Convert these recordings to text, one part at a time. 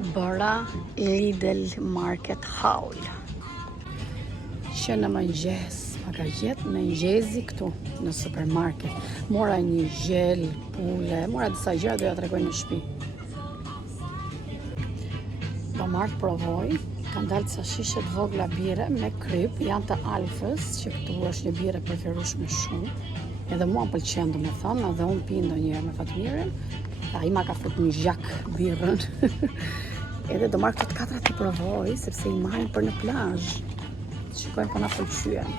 Bëra Lidl Market Haul që në mëngjes ma ka gjetë mëngjezi këtu në supermarket. Mora një gjel, pule, mora disa gjëra do ja tregoj në shtëpi. Do marrë provoj, kanë dalë ca shishe të vogla bire me kryp, janë të Alfës, që këtu është një bire preferueshme shumë. Edhe mua më pëlqen domethënë, edhe unë pi ndonjëherë me Fatmirin. Ai ma ka fut një zhak birrën. Edhe do marrë këto të katrat të provoj, sepse i marrin për në plazh. Shikojmë po na pëlqyen.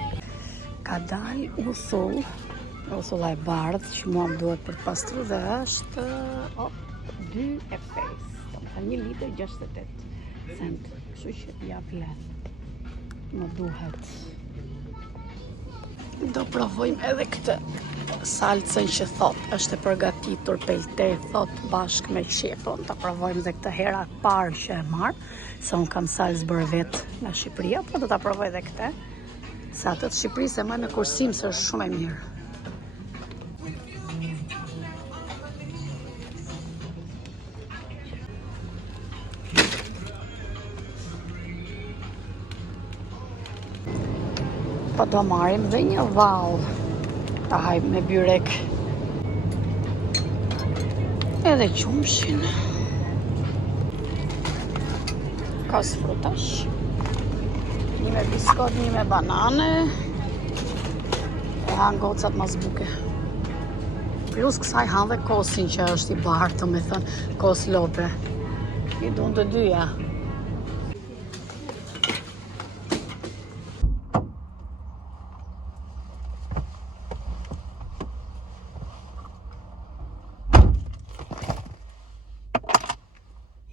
Ka dalë uthulla e bardhë që mua më duhet për pastru dhe është 2,5. Domethënë 1 litër 68 cent. Kështu që ja vlen. Më duhet. Do provojmë edhe këtë salcën që thot është e përgatitur pelte, thot bashkë me qepën. Ta provojmë dhe këtë hera parë që e marr, se unë kam salcë bërë vetë nga Shqipëria, po do ta provoj edhe këtë. Se atë të Shqipërisë e marr në kursim se është shumë e mirë. Po do marrim dhe një vallë ta hajmë me byrek. Edhe qumshin. Kas frutash. Një me biskot, një me banane. E han gocat mas buke. Plus kësaj han dhe kosin që është i bardhë, me thënë, kos lopre. I duan të dyja.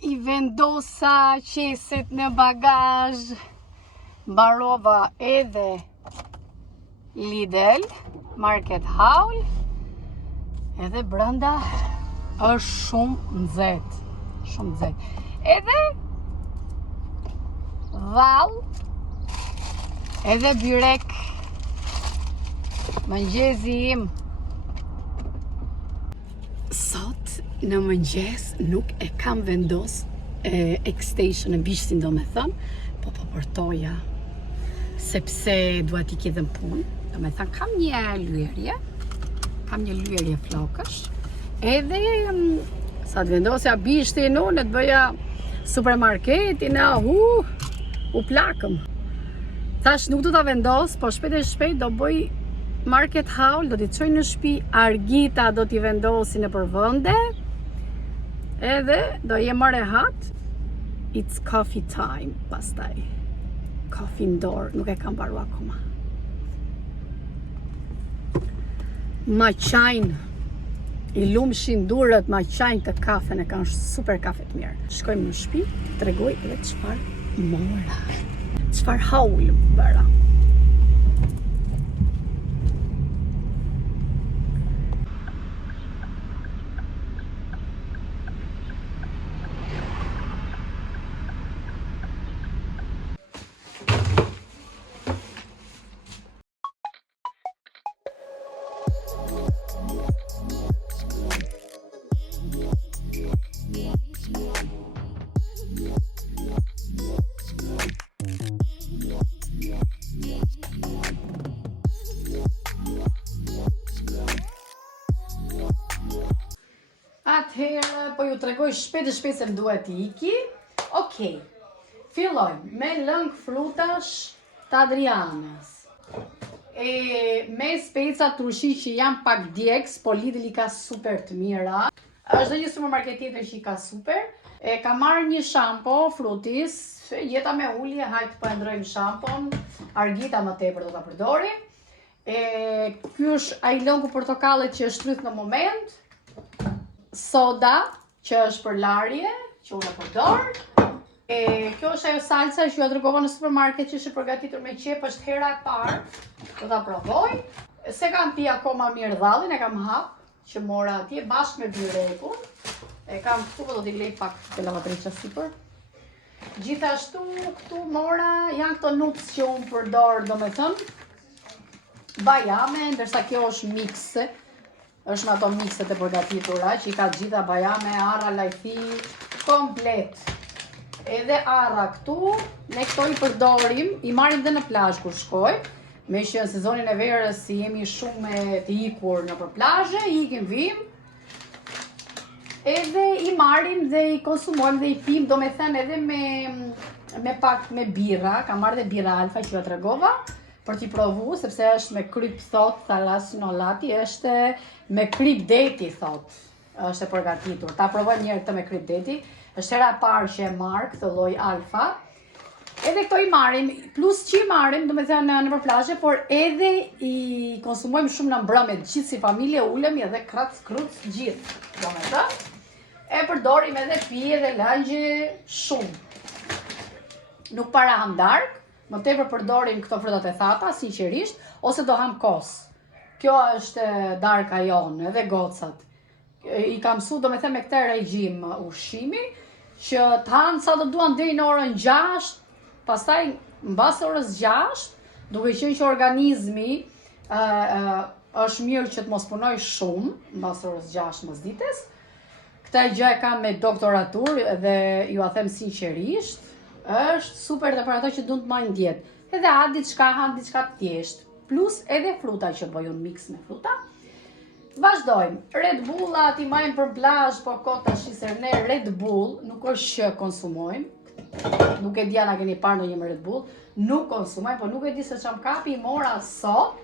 I vendosa qeset në bagazh. Mbarova edhe Lidl Market Haul. Edhe brenda është shumë nxehtë. Shumë nxehtë. Edhe vallë. Edhe byrek. Mëngjezi im. Sot në mëngjes nuk e kam vendos X-Station e bishtin do me thënë, po përtoja, sepse duhet i kidhem punë, do me thënë kam një lyerje flokësh, edhe sa të vendosja bishtin unë, të bëja supermarketin, u plakëm. Thash nuk du ta vendos, po shpejt e shpejt do bëj Market Haul, do t'i çoj në shtëpi, Argita do t'i vendosi në përvënde, edhe do jem më rehat. It's coffee time pastaj. Coffee në dorë, nuk e kam mbaru akoma. Ma qajnë, i lumshin durët, ma qajnë të kafen, e kanë super kafe të mirë. Shkojmë në shtëpi, tregoj edhe çfarë mora. Çfarë haul bëra. Atëherë, po ju tregoj shpejt se më duhet i iki. Okej, fillojmë me lëng frutash të Adrianës. Me speca trushi që janë pak djegës, po Lidl i ka super të mira. Është dhe një supermarket tjetër që i ka super. Ka marrë një shampo frutis, jeta me ullje, hajtë po e ndrojmë shampon, Argita më tepër do ta përdori. Ky është ai lëngu portokallit që është shtrydh në moment. Soda, që është për larje, që unë e përdor. Kjo është ajo salsa që ju a dërgova në supermarket që është përgatitur me qep, është hera e parë. Do ta provoj. Se kam pi akoma mirë dhallin, e kam hap, që mora atje bashkë me byrekun. E kam këtu, po do t'i lej pak të lavatriça sipër. Gjithashtu këtu mora janë këto nuts që unë përdor, domethënë bajame, ndërsa kjo është mikse. Është me ato mikset e përgatitura që i ka gjitha bajame, arra, lajthi, komplet. Edhe arra këtu, ne këto i përdorim, i marrim dhe në plazh kur shkoj. Me që në sezonin e verës si jemi shumë me të ikur në për plazhe, i ikim vim. Edhe i marrim dhe i konsumojmë dhe i pim, do me thënë edhe me birra, kam marrë dhe birra alfa që ju tregova, për t'i provu, sepse është me kryp thot, thalassinolati, është me kryp deti thot, është e përgatitur. Ta provojmë njerë këtë me kryp deti, është hera parë që e marrë këtë lloj alfa. Edhe këto i marrim, plus që i marrim, do me thënë në plazhe, por edhe i konsumojmë shumë në mbrëmje, gjithë si familje ulemi edhe kruc gjithë, do me thënë. E përdorim edhe pije dhe lagje shumë. Nuk para ham dark, më tepër përdorim këto frutat e thata, sinqerisht, ose do ham kos. Kjo është darka jonë, edhe gocat. I kam mësu, do me thënë me këtë regjim ushqimi, që të hanë sa do duan deri në orën 6, pastaj mbas orës 6, duke qenë që organizmi është mirë që të mos punoj shumë, mbas orës 6 mësdites. Këta gjë e kam me doktoratur dhe ju a them sinqerisht, është super dhe për ato që duan të marrin dietë. Edhe ha diçka të thjeshtë, plus edhe fruta që bëj unë mix me fruta. Vazhdojmë. Red Bullat i majmë për plazh, po kota shisër ne Red Bull nuk është që konsumojmë. Nuk e di ana keni parë ndonjë me Red Bull, nuk konsumojmë, po nuk e di se çam kapi mora sot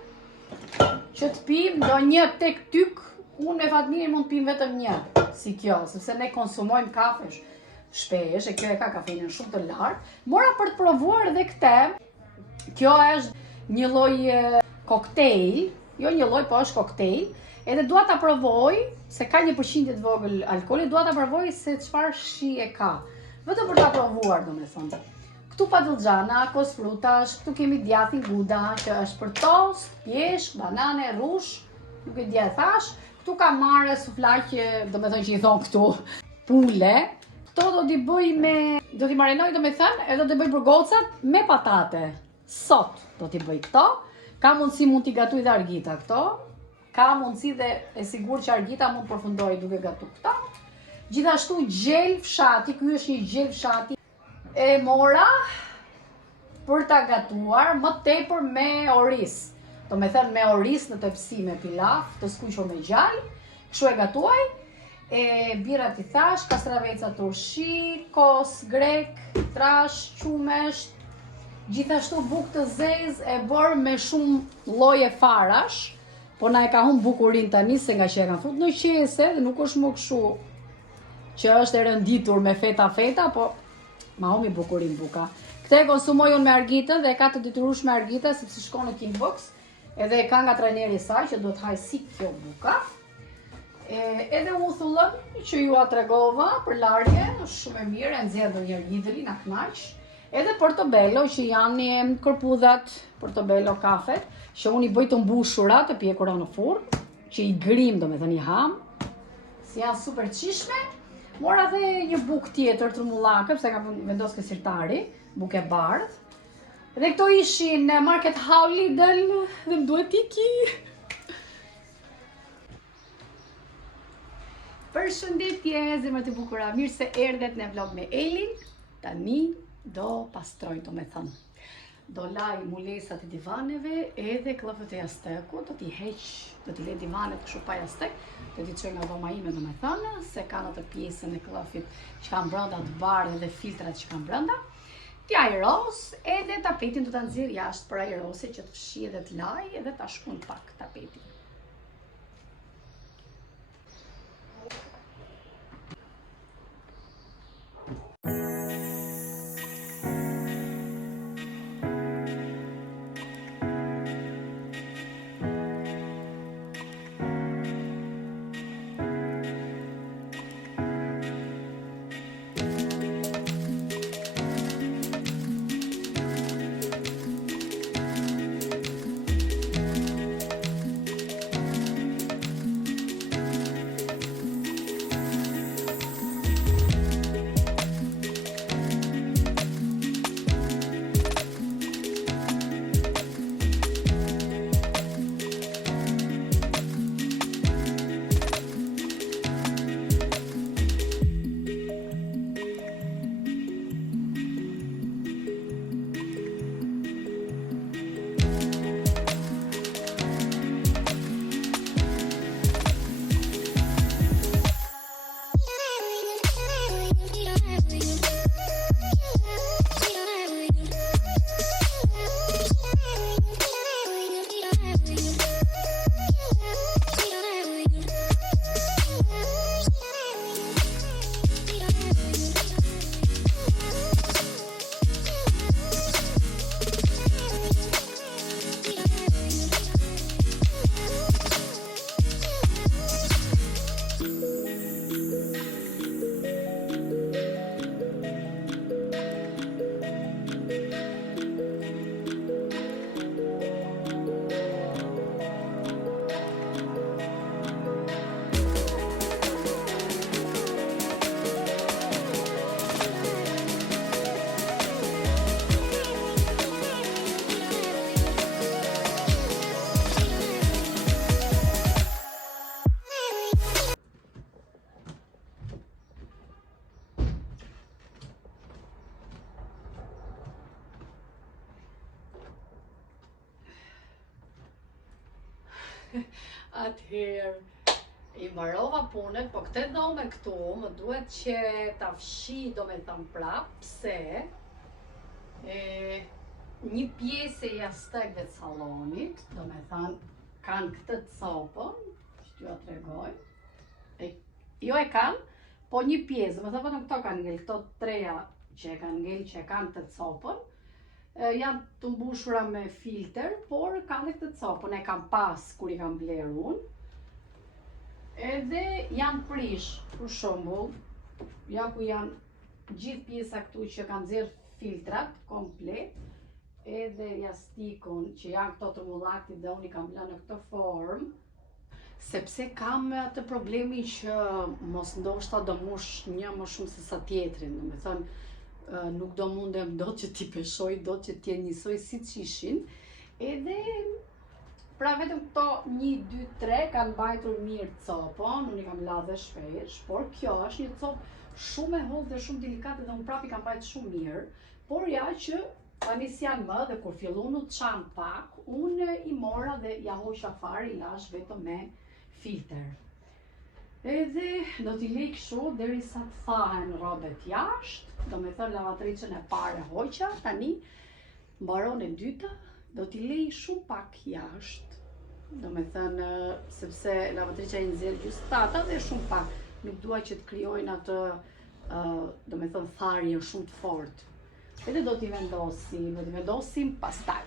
që të pim ndonjë tek tyk. Unë me Fatmirin mund të pim vetëm një, si kjo, sepse ne konsumojmë kafe shpesh, e kjo e ka kafeinën shumë të lartë. Mora për të provuar edhe këtë, kjo është një lloj koktejl, jo një lloj, po është koktejl, edhe dua ta provoj, se ka një përqindje të vogël alkooli, dua ta provoj se çfarë shi e ka. Vetëm për ta provuar, domethënë. Këtu patlıgjana, kos frutash, këtu kemi djathën guda, që është për tost, pjeshk, banane, rrush, nuk e di e thash. Këtu ka marrë suflaqe, do me thënë që i thonë këtu, pule. Këto do t'i bëj do t'i marinoj, do me thënë, e do t'i bëj për gocat me patate. Sot do t'i bëj këto. Ka mundësi mund t'i gatuj dhe argita këto. Ka mundësi dhe e sigur që argita mund përfundoj duke gatu këto. Gjithashtu gjel fshati, ky është një gjel fshati. E mora për t'a gatuar më tepër me oris. Do me thënë me oris në tepsi me pilaf, të skuqur me gjallë, kështu e gatuaj, birat i thash, kastraveca turshi, kos, grek, trash, qumesht, gjithashtu bukë të zezë e bërë me shumë lloje farash, po na e ka humbë bukurin tani se nga që e kanë fut në qese dhe nuk është më kështu që është e rënditur me feta, po ma humbi bukurin buka. Këtë e konsumoj unë me argitën dhe e ka të detyrush me argitën sepse shkon në Kingbox. Edhe e ka nga trajneri saj që do të haj si kjo buka. Edhe uthullën që ju a tregova për larje, është shumë e mirë, e nxjerr ndonjëherë Lidli, na knaq. Edhe Portobello që janë kërpudhat, Portobello kafet, që unë i bëj të mbushura të pjekura në furrë, që i grim domethënë i ham. Si janë super çishme. Mora dhe një bukë tjetër trumullake, pse kam vendosur sirtari, bukë e bardhë. Dhe këto ishin në Market Hall Lidl dhe më duhet iki. Përshëndetje, zemrat e bukura, mirë se erdhet në vlog me Elin. Tani do pastroj, do me thënë. Do laj mulesat e divaneve edhe klëfët e jastekut, do t'i heq, do t'i le divanet kështu pa jastek, do t'i çoj nga dhoma ime, do me thënë, se kanë atë pjesën e klëfit që kanë brenda të bardhë dhe filtrat që kanë brenda. T'i ajros edhe tapetin do t'a nxjerr jashtë për ajrose që të fshi edhe të laj edhe t'a shkun pak tapetin. Atëherë, i mbarova punën, po këtë dhome këtu, më duhet që ta fshi, do me thëmë prap, pse një pjesë e jashtëve të sallonit, do me thënë, kanë këtë copën, që t'ju a tregoj, jo e kanë, po një pjesë, do me thënë, vetëm këto kanë ngel, këto treja që e kanë ngel, që e kanë këtë copën, janë të mbushura me filter, por kanë dhe këtë copën, e kam pas kur i kam bler unë. Edhe janë prish, për shembull, ja ku janë gjithë pjesa këtu që kanë nxjerr filtrat komplet, edhe jastikun që janë këto trumullakti dhe unë i kam lënë në këtë formë, sepse kam atë problemi që mos ndoshta do mush një më shumë se sa tjetrin, do me thënë, nuk do mundem do që t'i peshoj, do që t'i njësoj si që ishin, edhe pra vetëm këto 1, 2, 3 kanë bajtur mirë copën, unë i kam la dhe shpesh, por kjo është një copë shumë e hollë dhe shumë delikate dhe unë prap i kam bajtë shumë mirë, por ja që tani s'janë më dhe kur fillun u çan pak, unë i mora dhe ja hoqa fare, i lash vetëm me filter. Edhe do t'i lej kështu derisa të thahen robet jashtë, do me thënë lavatricën e parë hoqa, tani mbaron e dyta, do t'i lej shumë pak jashtë, do me thënë sepse lavatrica i nxjerr gjysmë tata dhe shumë pak, nuk dua që të krijojnë atë, do me thënë tharje shumë të fortë. Edhe do t'i vendosim pastaj.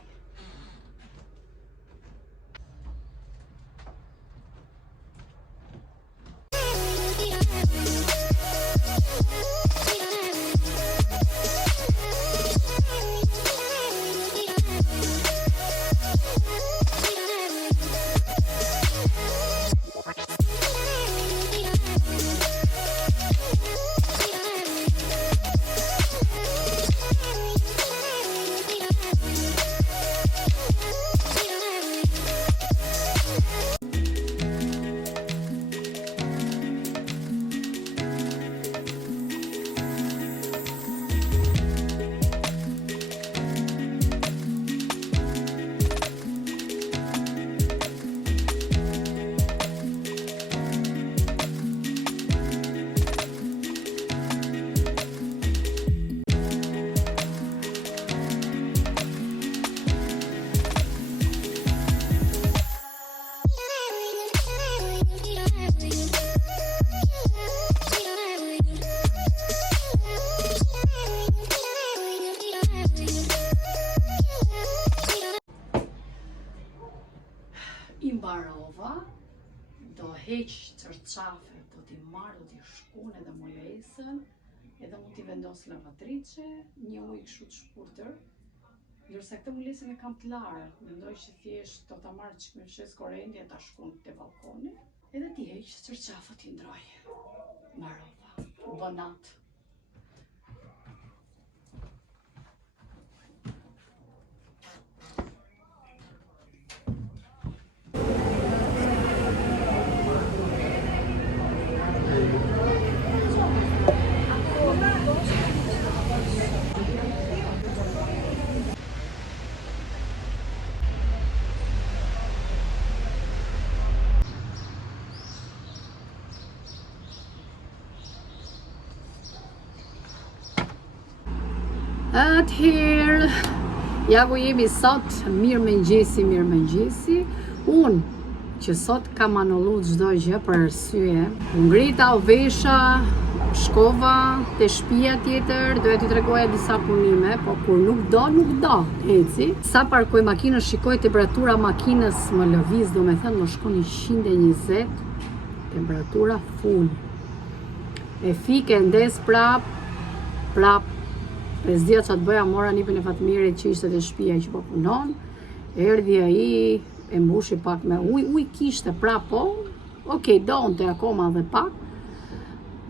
I mbarova, do heq çarçafe, do t'i marr, do t'i shkun edhe molesën, edhe mund t'i vendos lavatrice, një ujë kështu të shkurtër. Ndërsa këtë molesën e kam të larë, mendoj që thjesht do ta marr çik me shes korrenti e ta shkun te balkoni, edhe t'i heq çarçafët t'i ndroj. Mbarova, u bë natë. Atëherë, ja ku jemi sot, mirë mëngjesi. Unë që sot kam anullu çdo gjë për arsye. U ngrita, u vesha, shkova te shtëpia tjetër, doja t'i tregoja disa punime, po kur nuk do, eci. Sa parkoj makinën, shikoj temperatura makinës më lëviz, do me thënë më shkon 120, temperatura full. E fike ndes prap, 5 ditë që të bëja, mora nipin e Fatmirit që ishte të shtëpia që po punon, erdhi ai, e mbushi pak me ujë kishte prap, po, okej, donte akoma dhe pak,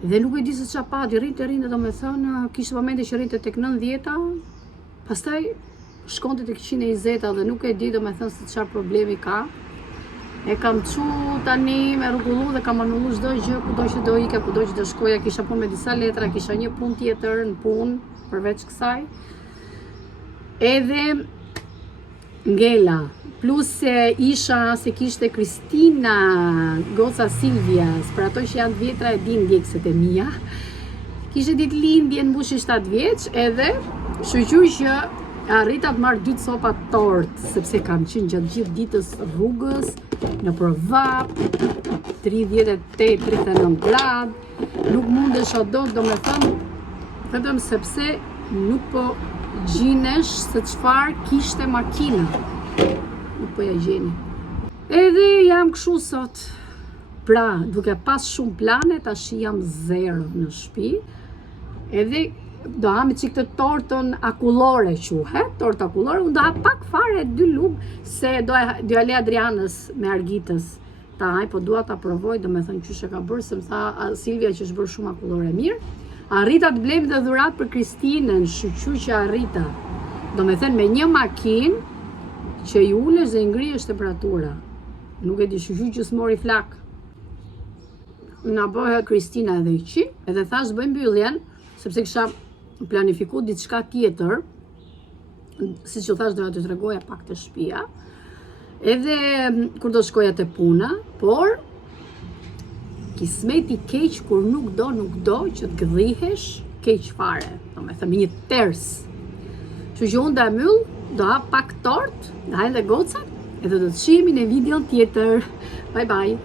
dhe nuk e di se ç'a pati, rrinte, do me thënë, kishte momente që rrinte tek 90-a, pastaj shkonte tek 120-a dhe nuk e di, do me thënë, se çfarë problemi ka. E kam çu tani me rrugullu dhe kam anullu çdo gjë, kudo që do ike, kudo që do shkoja, kisha punë me disa letra, kisha një punë tjetër në punë, përveç kësaj. Edhe ngela. Plus se isha se kishte Kristina, goca Silvias, për ato që janë të vjetra e din djegëset e mia. Kishte ditë lindje në mbushi 7 vjeç, edhe shoqyr që arrita të marrë 2 copa tort, sepse kam qenë gjatë gjithë ditës rrugës, në provap, 38-39 gradë, nuk mundesha dot, domethënë, vetëm sepse nuk po gjinesh se çfarë kishte makina. Nuk po ja gjeni. Edhe jam kështu sot. Pra, duke pas shumë plane, tash jam zero në shtëpi. Edhe do ha me çik të tortën akullore quhet, tortë akullore, unë do ha pak fare 2 lugë se do ja le Adrianës me Argitës ta haj, po dua ta provoj, domethënë qysh e ka bërë, se më tha Silvia që është bërë shumë akullore mirë. Arrita të blejmë dhe dhurat për Kristinën, shoqyr që arrita. Domethënë me një makinë që i ulesh dhe i ngrihesh temperatura. Nuk e di, shoqyr që s'mori flak. Na bëhet Kristina edhe iqi, edhe thash bëjmë mbylljen, sepse kisha planifiku diçka tjetër, si që thash doja të tregoja pak të shtëpia, edhe kur do shkoja te puna, por kismeti keq kur nuk do që të gëdhihesh keq fare, domethënë me një ters. Kështu që unë do e myll, do hap pak tort, do hajnë dhe gocat, edhe do të shihemi në videon tjetër. Bye bye.